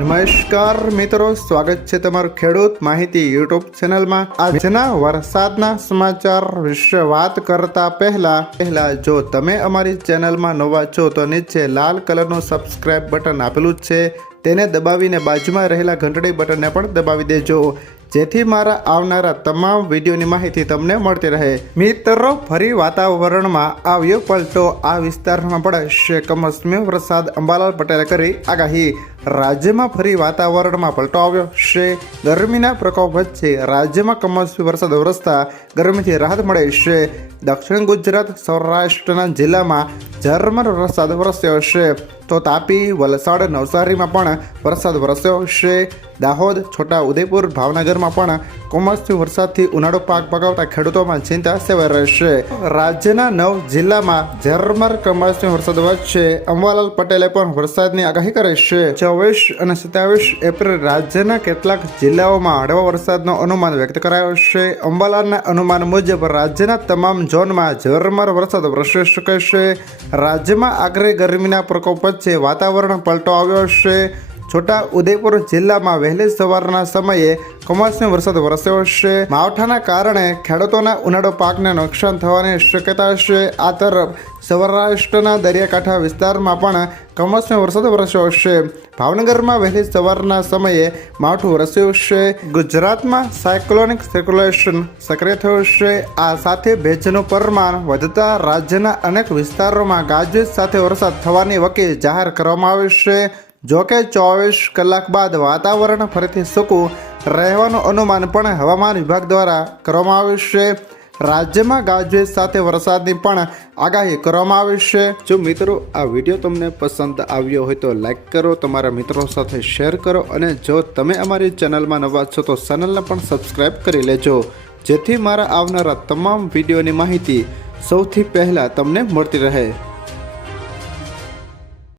નમસ્કાર મિત્રો, સ્વાગત છે તમારું ખેડૂત માહિતી યુટ્યુબ ચેનલમાં. આજના વરસાદના સમાચાર વિશે વાત કરતા પહેલા પહેલા જો તમે અમારી ચેનલમાં નવા છો, તો નીચે લાલ કલરનું સબસ્ક્રાઇબ બટન આપેલું છે. તેને દબાવીને બાજુમાં રહેલા ઘંટડી બટનને પણ દબાવી દેજો, જેથી મારા આવનારા તમામ વિડીયોની માહિતી તમને મળતી રહે. મિત્રો, ફરી વાતાવરણમાં આવ્યો પલટો. આ વિસ્તારમાં પડશે કમોસમી વરસાદ. અંબાલાલ પટેલે કરી આગાહી. રાજ્યમાં ફરી વાતાવરણમાં પલટો આવ્યો. છે ગરમીના પ્રકોપ વચ્ચે રાજ્યમાં કમોસમી વરસાદ વરસતા ગરમીથી રાહત મળે. છે દક્ષિણ ગુજરાત, સૌરાષ્ટ્રના જિલ્લામાં ઝરમર વરસાદ વરસ્યો. છે તો તાપી વલસાડ, નવસારીમાં પણ વરસાદ વરસ્યો. છે દાહોદ, છોટા ઉદેપુર, ભાવનગરમાં પણ કમોસમી વરસાદથી ઉનાળો પાક પકાવતા ખેડૂતોમાં ચિંતા સેવાઈ રહેશે રાજ્યના નવ જિલ્લામાં ઝરમર કમોસમી વરસાદ વધશે અંબાલાલ પટેલે પણ વરસાદની આગાહી કરી છે. ચોવીસ અને સત્યાવીસ એપ્રિલ રાજ્યના કેટલાક જિલ્લાઓમાં હળવા વરસાદનો અનુમાન વ્યક્ત કરાયો છે. અંબાલાલના અનુમાન મુજબ રાજ્યના તમામ ઝોનમાં ઝરમર વરસાદ વરસી શકે છે રાજ્યમાં આગરે ગરમીના પ્રકોપ વચ્ચે વાતાવરણ પલટો આવ્યો છે. છોટા ઉદયપુર જિલ્લામાં વહેલી સવારના સમયે કમોસમી વરસાદ વરસ્યો છે. માવઠાના કારણે ખેડૂતોના ઉનાળો પાકને નુકસાન થવાની શક્યતા છે. આ તરફ સૌરાષ્ટ્રના દરિયાકાંઠા વિસ્તારમાં પણ કમોસમી વરસાદ વરસ્યો છે. ભાવનગરમાં વહેલી સવારના સમયે માવઠું વરસ્યું છે. ગુજરાતમાં સાયક્લોનિક સર્ક્યુલેશન સક્રિય થયું છે. આ સાથે ભેજનું પ્રમાણ વધતા રાજ્યના અનેક વિસ્તારોમાં ગાજવીજ સાથે વરસાદ થવાની વકી જાહેર કરવામાં આવ્યું છે. જોકે ચોવીસ કલાક બાદ વાતાવરણ ફરીથી સૂકું રહેવાનું અનુમાન પણ હવામાન વિભાગ દ્વારા કરવામાં આવ્યું રાજ્યમાં ગાજવીજ સાથે વરસાદની પણ આગાહી કરવામાં આવી છે. જો મિત્રો આ વીડિયો તમને પસંદ આવ્યો હોય તો લાઇક કરો, તમારા મિત્રો સાથે શેર કરો અને જો તમે અમારી ચેનલમાં નવા છો તો ચેનલને પણ સબસ્ક્રાઈબ કરી લેજો. જેથી મારા આવનારા તમામ વિડીયોની માહિતી સૌથી પહેલાં તમને મળતી રહે.